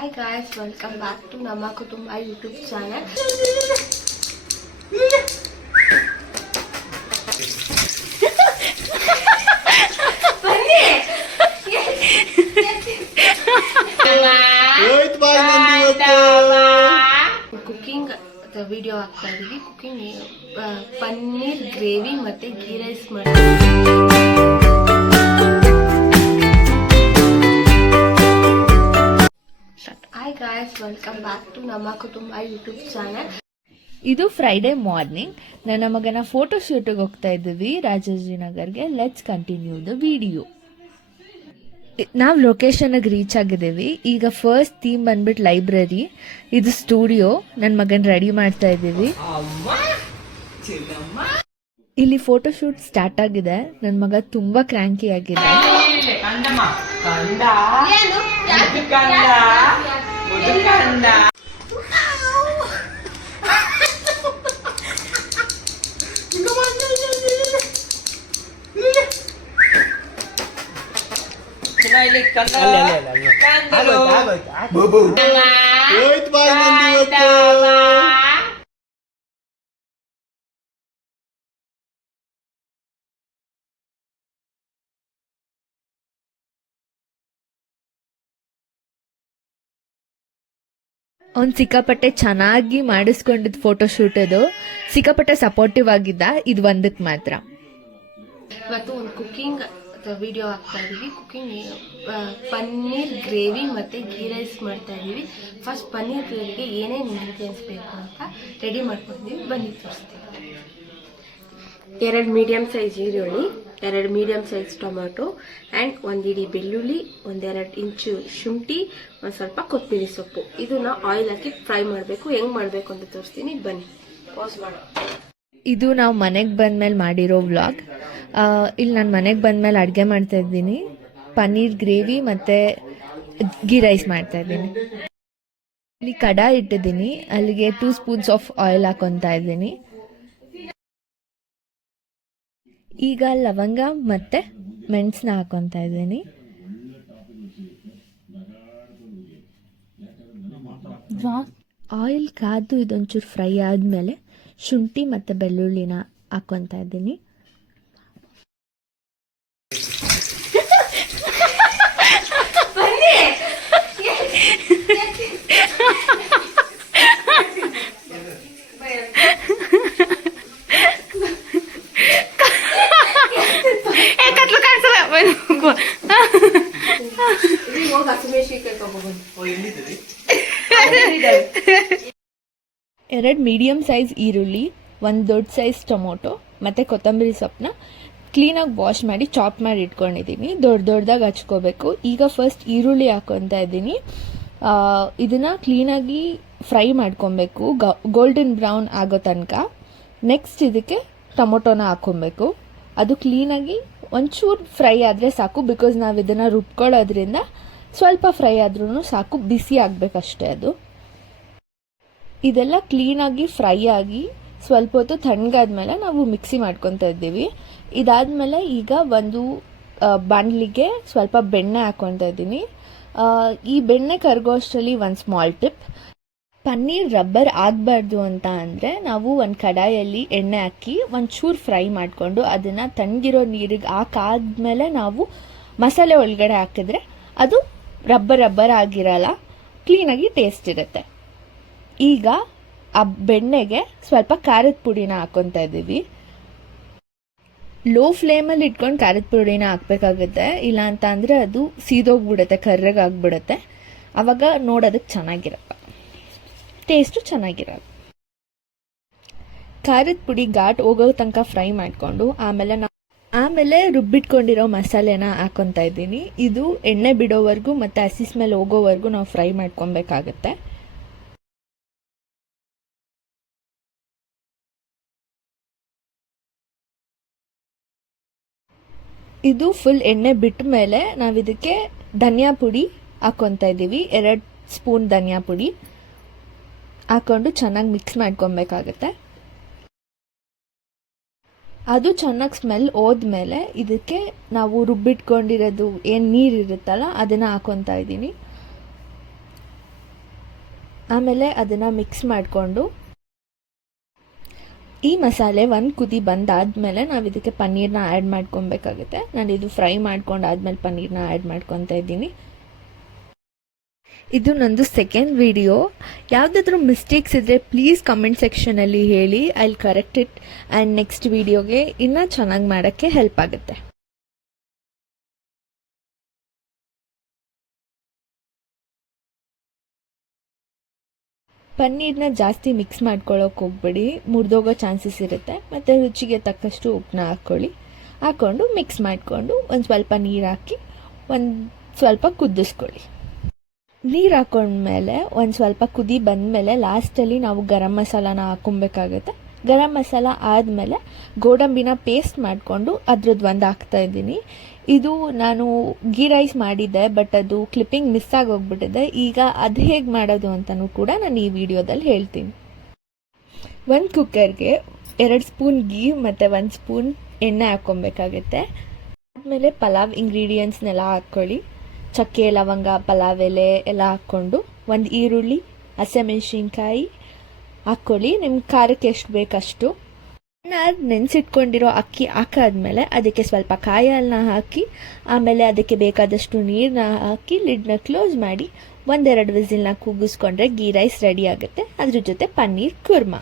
Hi guys, welcome back to Nama Kutumba YouTube channel. Cooking the video ಆಗ್ತಾ ಇದೀವಿ. Cooking paneer gravy ಮತ್ತೆ ghee rice Hi guys, welcome back to Nama Kutumba YouTube channel. ಇದು Friday morning ನನ್ನ ಮಗನ photo ಶೂಟ್ಗೆ ಹೋಗ್ತಾ ಇದ್ದೀವಿ ರಾಜಾಜಿನಗರ್ಗೆ. Let's continue the video. ನಾವು ಲೊಕೇಶನ್ಗೆ ರೀಚ್ ಆಗಿದ್ದೀವಿ. ಈಗ ಫಸ್ಟ್ ಥೀಮ್ ಬಂದ್ಬಿಟ್ಟು ಲೈಬ್ರರಿ, ಇದು ಸ್ಟುಡಿಯೋ. ನನ್ನ ಮಗನ ರೆಡಿ ಮಾಡ್ತಾ ಇದ್ದೀವಿ. ಇಲ್ಲಿ ಫೋಟೋ ಶೂಟ್ ಸ್ಟಾರ್ಟ್ ಆಗಿದೆ. ನನ್ನ ಮಗ ತುಂಬಾ ಕ್ರ್ಯಾಂಕಿ ಆಗಿದೆ. ಅವ್ನು ಸಿಕ್ಕಾಪಟ್ಟೆ ಚೆನ್ನಾಗಿ ಮಾಡಿಸ್ಕೊಂಡಿದ್ ಫೋಟೋ ಶೂಟ್. ಅದು ಸಿಕ್ಕಾಪಟ್ಟೆ ಸಪೋರ್ಟಿವ್ ಆಗಿದ್ದ. ಇದು ಒಂದಕ್ಕೆ ಮಾತ್ರ. ಇವತ್ತು ಒಂದು ಕುಕಿಂಗ್ ವಿಡಿಯೋ ಆಗ್ತಾ ಇದೀವಿ. ಕುಕಿಂಗ್ ಪನ್ನೀರ್ ಗ್ರೇವಿ ಮತ್ತೆ ಗೀ ರೈಸ್ ಮಾಡ್ತಾ ಇದೀವಿ. ಫಸ್ಟ್ ಪನ್ನೀರ್ ಗ್ರೇವಿಗೆ ಏನೇನು ಇಂಗ್ರೀಡಿಯೆಂಟ್ಸ್ ಬೇಕು ಅಂತ ರೆಡಿ ಮಾಡ್ಕೊಂಡಿದ್ದೀವಿ. ಬನ್ನಿ ತೋರಿಸ್ತೀವಿ. 2 ಮೀಡಿಯಂ ಸೈಜ್ ಈರುಳ್ಳಿ, 2 ಮೀಡಿಯಂ ಸೈಜ್ ಟೊಮ್ಯಾಟೊ ಆ್ಯಂಡ್ 1 ಇಡೀ ಬೆಳ್ಳುಳ್ಳಿ, 1-2 ಇಂಚು ಶುಂಠಿ, ಒಂದು ಸ್ವಲ್ಪ ಕೊತ್ತಂಬರಿ ಸೊಪ್ಪು. ಇದನ್ನ ಆಯಿಲ್ ಹಾಕಿ ಫ್ರೈ ಮಾಡಬೇಕು. ಹೆಂಗ್ ಮಾಡಬೇಕು ಅಂತ ತೋರಿಸ್ತೀನಿ. ಬನ್ನಿ, ಪಾಸ್ ಮಾಡಿ. ಇದು ನಾವು ಮನೆಗೆ ಬಂದ್ಮೇಲೆ ಮಾಡಿರೋ ವ್ಲಾಗ್. ಇಲ್ಲಿ ನಾನು ಮನೆಗೆ ಬಂದ್ಮೇಲೆ ಅಡುಗೆ ಮಾಡ್ತಾ ಇದ್ದೀನಿ. ಪನ್ನೀರ್ ಗ್ರೇವಿ ಮತ್ತು ಗೀ ರೈಸ್ ಮಾಡ್ತಾ ಇದ್ದೀನಿ. ಇಲ್ಲಿ ಕಡಾಯಿ ಇಟ್ಟಿದ್ದೀನಿ. ಅಲ್ಲಿಗೆ 2 ಸ್ಪೂನ್ಸ್ ಆಫ್ ಆಯಿಲ್ ಹಾಕೊತಾ ಇದ್ದೀನಿ. ಈಗ ಲವಂಗ ಮತ್ತು ಮೆಣಸನ್ನ ಹಾಕೊತಾ ಇದ್ದೀನಿ. ಆಯಿಲ್ ಕಾದು ಇದೊಂಚೂರು ಫ್ರೈ ಆದಮೇಲೆ ಶುಂಠಿ ಮತ್ತು ಬೆಳ್ಳುಳ್ಳಿನ ಹಾಕೊತಾ ಇದ್ದೀನಿ. ಎರಡು ಮೀಡಿಯಂ ಸೈಜ್ ಈರುಳ್ಳಿ, 1 ದೊಡ್ಡ ಸೈಜ್ ಟೊಮೊಟೊ ಮತ್ತು ಕೊತ್ತಂಬರಿ ಸೊಪ್ಪನ್ನ ಕ್ಲೀನಾಗಿ ವಾಶ್ ಮಾಡಿ ಚಾಪ್ ಮಾಡಿ ಇಟ್ಕೊಂಡಿದ್ದೀನಿ. ದೊಡ್ಡದಾಗಿ ಹಚ್ಕೋಬೇಕು. ಈಗ ಫಸ್ಟ್ ಈರುಳ್ಳಿ ಹಾಕೊತಾ ಇದ್ದೀನಿ. ಇದನ್ನು ಕ್ಲೀನಾಗಿ ಫ್ರೈ ಮಾಡ್ಕೊಬೇಕು ಗೋಲ್ಡನ್ ಬ್ರೌನ್ ಆಗೋ ತನಕ. ನೆಕ್ಸ್ಟ್ ಇದಕ್ಕೆ ಟೊಮೊಟೊನ ಹಾಕ್ಕೊಬೇಕು. ಅದು ಕ್ಲೀನಾಗಿ ಒಂಚೂರು ಫ್ರೈ ಆದರೆ ಸಾಕು. ಬಿಕಾಸ್ ನಾವು ಇದನ್ನು ರುಬ್ಕೊಳ್ಳೋದ್ರಿಂದ ಸ್ವಲ್ಪ ಫ್ರೈ ಆದ್ರೂ ಸಾಕು. ಬಿಸಿ ಆಗಬೇಕಷ್ಟೇ ಅದು. ಇದೆಲ್ಲ ಕ್ಲೀನಾಗಿ ಫ್ರೈ ಆಗಿ ಸ್ವಲ್ಪ ಹೊತ್ತು ತಣ್ಣಗಾದ್ಮೇಲೆ ನಾವು ಮಿಕ್ಸಿ ಮಾಡ್ಕೊತಾ ಇದ್ದೀವಿ. ಇದಾದಮೇಲೆ ಈಗ ಒಂದು ಬಾಣಲಿಗೆ ಸ್ವಲ್ಪ ಬೆಣ್ಣೆ ಹಾಕ್ಕೊತಾ ಇದ್ದೀನಿ. ಈ ಬೆಣ್ಣೆ ಕರಗೋ ಅಷ್ಟರಲ್ಲಿ ಒಂದು ಸ್ಮಾಲ್ ಟಿಪ್. ಪನ್ನೀರ್ ರಬ್ಬರ್ ಆಗಬಾರ್ದು ಅಂತ ಅಂದರೆ ನಾವು ಒಂದು ಕಡಾಯಲ್ಲಿ ಎಣ್ಣೆ ಹಾಕಿ ಒಂಚೂರು ಫ್ರೈ ಮಾಡಿಕೊಂಡು ಅದನ್ನು ತಣ್ಣಗಿರೋ ನೀರಿಗೆ ಹಾಕಾದ್ಮೇಲೆ ನಾವು ಮಸಾಲೆ ಒಳಗಡೆ ಹಾಕಿದ್ರೆ ಅದು ರಬ್ಬರ್ ಆಗಿರಲ್ಲ, ಕ್ಲೀನಾಗಿ ಟೇಸ್ಟ್ ಇರುತ್ತೆ. ಈಗ ಆ ಬೆಣ್ಣೆಗೆ ಸ್ವಲ್ಪ ಖಾರದ ಪುಡಿನ ಹಾಕ್ಕೊತಾ ಇದ್ದೀವಿ. ಲೋ ಫ್ಲೇಮಲ್ಲಿ ಇಟ್ಕೊಂಡು ಖಾರದ ಪುಡಿನ ಹಾಕಬೇಕಾಗುತ್ತೆ. ಇಲ್ಲ ಅಂತ ಅಂದರೆ ಅದು ಸೀದೋಗ್ಬಿಡುತ್ತೆ, ಕರ್ರಗಾಗ್ಬಿಡುತ್ತೆ. ಆವಾಗ ನೋಡೋದಕ್ಕೆ ಚೆನ್ನಾಗಿರಲ್ಲ, ಟೇಸ್ಟು ಚೆನ್ನಾಗಿರಲ್ಲ. ಖಾರದ ಪುಡಿ ಘಾಟ್ ಹೋಗೋ ತನಕ ಫ್ರೈ ಮಾಡಿಕೊಂಡು ಆಮೇಲೆ ರುಬ್ಬಿಟ್ಕೊಂಡಿರೋ ಮಸಾಲೆನ ಹಾಕ್ಕೊತಾ ಇದ್ದೀನಿ. ಇದು ಎಣ್ಣೆ ಬಿಡೋವರೆಗೂ ಮತ್ತು ಹಸಿ ಸ್ಮೆಲ್ ಹೋಗೋವರೆಗೂ ನಾವು ಫ್ರೈ ಮಾಡ್ಕೊಬೇಕಾಗತ್ತೆ. ಇದು ಫುಲ್ ಎಣ್ಣೆ ಬಿಟ್ಟ ಮೇಲೆ ನಾವು ಇದಕ್ಕೆ ಧನಿಯಾ ಪುಡಿ ಹಾಕ್ಕೊತಾ ಇದ್ದೀವಿ. 2 ಸ್ಪೂನ್ ಧನಿಯಾ ಪುಡಿ ಹಾಕ್ಕೊಂಡು ಚೆನ್ನಾಗಿ ಮಿಕ್ಸ್ ಮಾಡ್ಕೊಬೇಕಾಗತ್ತೆ. ಅದು ಚೆನ್ನಾಗಿ ಸ್ಮೆಲ್ ಹೋದ್ಮೇಲೆ ಇದಕ್ಕೆ ನಾವು ರುಬ್ಬಿಟ್ಕೊಂಡಿರೋದು ಏನು ನೀರು ಇರುತ್ತಲ್ಲ ಅದನ್ನು ಹಾಕ್ಕೊತಾ ಇದ್ದೀನಿ. ಆಮೇಲೆ ಅದನ್ನು ಮಿಕ್ಸ್ ಮಾಡಿಕೊಂಡು ಈ ಮಸಾಲೆ ಒಂದು ಕುದಿ ಬಂದಾದಮೇಲೆ ನಾವು ಇದಕ್ಕೆ ಪನ್ನೀರನ್ನ ಆ್ಯಡ್ ಮಾಡ್ಕೊಬೇಕಾಗುತ್ತೆ. ನಾನು ಇದು ಫ್ರೈ ಮಾಡ್ಕೊಂಡಾದ್ಮೇಲೆ ಪನ್ನೀರನ್ನ ಆ್ಯಡ್ ಮಾಡ್ಕೊತಾ ಇದ್ದೀನಿ. ಇದು ನಂದು ಸೆಕೆಂಡ್ ವಿಡಿಯೋ. ಯಾವುದಾದ್ರೂ ಮಿಸ್ಟೇಕ್ಸ್ ಇದ್ದರೆ ಪ್ಲೀಸ್ ಕಮೆಂಟ್ ಸೆಕ್ಷನಲ್ಲಿ ಹೇಳಿ. I will correct it and next ವಿಡಿಯೋಗೆ ಇನ್ನೂ ಚೆನ್ನಾಗಿ ಮಾಡೋಕ್ಕೆ ಹೆಲ್ಪ್ ಆಗುತ್ತೆ. ಪನ್ನೀರನ್ನ ಜಾಸ್ತಿ ಮಿಕ್ಸ್ ಮಾಡ್ಕೊಳ್ಳೋಕೆ ಹೋಗ್ಬೇಡಿ, ಮುರಿದೋಗೋ ಚಾನ್ಸಸ್ ಇರುತ್ತೆ. ಮತ್ತು ರುಚಿಗೆ ತಕ್ಕಷ್ಟು ಉಪ್ಪನ್ನ ಹಾಕ್ಕೊಂಡು ಮಿಕ್ಸ್ ಮಾಡಿಕೊಂಡು ಒಂದು ಸ್ವಲ್ಪ ನೀರು ಹಾಕಿ ಒಂದು ಸ್ವಲ್ಪ ಕುದಿಸ್ಕೊಳ್ಳಿ. ನೀರು ಹಾಕೊಂಡ್ಮೇಲೆ ಒಂದು ಸ್ವಲ್ಪ ಕುದಿ ಬಂದಮೇಲೆ ಲಾಸ್ಟಲ್ಲಿ ನಾವು ಗರಂ ಮಸಾಲಾನ ಹಾಕ್ಕೊಬೇಕಾಗುತ್ತೆ. ಗರಂ ಮಸಾಲ ಆದಮೇಲೆ ಗೋಡಂಬಿನ ಪೇಸ್ಟ್ ಮಾಡಿಕೊಂಡು ಅದ್ರದ್ದು ಒಂದು ಹಾಕ್ತಾಯಿದ್ದೀನಿ. ಇದು ನಾನು ಗೀ ರೈಸ್ ಮಾಡಿದ್ದೆ, ಬಟ್ ಅದು ಕ್ಲಿಪ್ಪಿಂಗ್ ಮಿಸ್ ಆಗೋಗ್ಬಿಟ್ಟಿದೆ. ಈಗ ಅದು ಹೇಗೆ ಮಾಡೋದು ಅಂತಲೂ ಕೂಡ ನಾನು ಈ ವಿಡಿಯೋದಲ್ಲಿ ಹೇಳ್ತೀನಿ. ಒಂದು ಕುಕ್ಕರ್ಗೆ 2 ಸ್ಪೂನ್ ಗೀ ಮತ್ತು 1 ಸ್ಪೂನ್ ಎಣ್ಣೆ ಹಾಕ್ಕೊಬೇಕಾಗುತ್ತೆ. ಆದಮೇಲೆ ಪಲಾವ್ ಇಂಗ್ರೀಡಿಯೆಂಟ್ಸ್ನೆಲ್ಲ ಹಾಕ್ಕೊಳ್ಳಿ. ಚಕ್ಕೆ, ಲವಂಗ, ಪಲಾವ್ ಎಲೆ ಎಲ್ಲ ಹಾಕ್ಕೊಂಡು ಒಂದು ಈರುಳ್ಳಿ, ಹಸಿಮೆಣಸಿನ್ಕಾಯಿ ಹಾಕ್ಕೊಳ್ಳಿ. ನಿಮ್ಮ ಖಾರಕ್ಕೆ ಎಷ್ಟು ಬೇಕಷ್ಟು. ನೆನೆಸಿಟ್ಕೊಂಡಿರೋ ಅಕ್ಕಿ ಹಾಕಾದ್ಮೇಲೆ ಅದಕ್ಕೆ ಸ್ವಲ್ಪ ಕಾಯಿ ಹಾಲನ್ನ ಹಾಕಿ ಆಮೇಲೆ ಅದಕ್ಕೆ ಬೇಕಾದಷ್ಟು ನೀರನ್ನ ಹಾಕಿ ಲಿಡ್ನ ಕ್ಲೋಸ್ ಮಾಡಿ 1-2 ವಿಸಿಲ್ನ ಕೂಗಿಸ್ಕೊಂಡ್ರೆ ಗೀ ರೈಸ್ ರೆಡಿ ಆಗುತ್ತೆ. ಅದ್ರ ಜೊತೆ ಪನ್ನೀರ್ ಕುರ್ಮಾ.